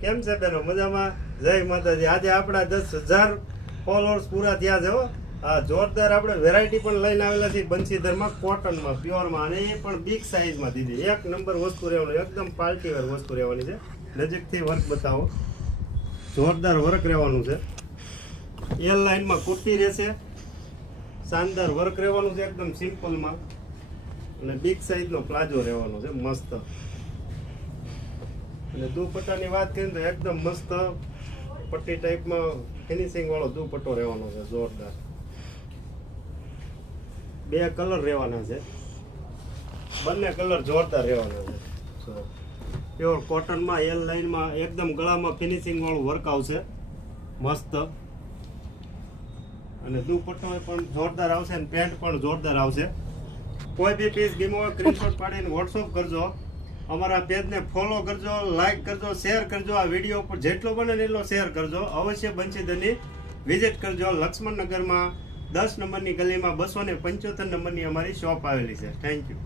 કેમ છે બેનો? મજામાં? જય માતાજી. આજે આપણા 10,000 ફોલોઅર્સ પૂરા થયા છે હો. આ જોરદાર આપણે વેરાયટી પણ લઈને આવેલા છીએ બંસીધરમાં, કોટનમાં, પ્યોરમાં, અને એ પણ બિગ સાઇઝમાં દીધી. એક નંબર વસ્તુ રહેવાની, એકદમ પાર્ટીવેર વસ્તુ રહેવાની છે. નજીકથી વર્ક બતાવો. જોરદાર વર્ક રહેવાનું છે. એલ લાઇનમાં કુર્તી રહેશે, શાનદાર વર્ક રહેવાનું છે એકદમ સિમ્પલમાં, અને બિગ સાઇઝનો પ્લાઝો રહેવાનો છે મસ્ત. અને દુપટ્ટાની વાત કરીએ તો એકદમ મસ્ત પટ્ટી ટાઈપમાં ફિનિશિંગ વાળો દુપટ્ટો રહેવાનો છે જોરદાર. 2 કલર રહેવાના છે, બંને કલર જોરદાર રહેવાના છે. પ્યોર કોટનમાં એલ લાઇનમાં એકદમ ગળામાં ફિનિશિંગ વાળું વર્ક આવશે મસ્ત. અને દુપટ્ટો પણ જોરદાર આવશે અને પેન્ટ પણ જોરદાર આવશે. કોઈ બી પીસ ગમ્યો હોય સ્ક્રીનશોટ પાડીને વોટ્સઅપ કરજો. અમારા પેજને ફોલો કરજો, લાઈક કરજો, શેર કરજો. આ વિડીયો ઉપર જેટલો બને એટલો શેર કરજો. અવશ્ય બંસીધરની વિઝિટ કરજો. લક્ષ્મણનગરમાં 10 નંબરની ગલીમાં 275 નંબરની અમારી શોપ આવેલી છે. Thank you.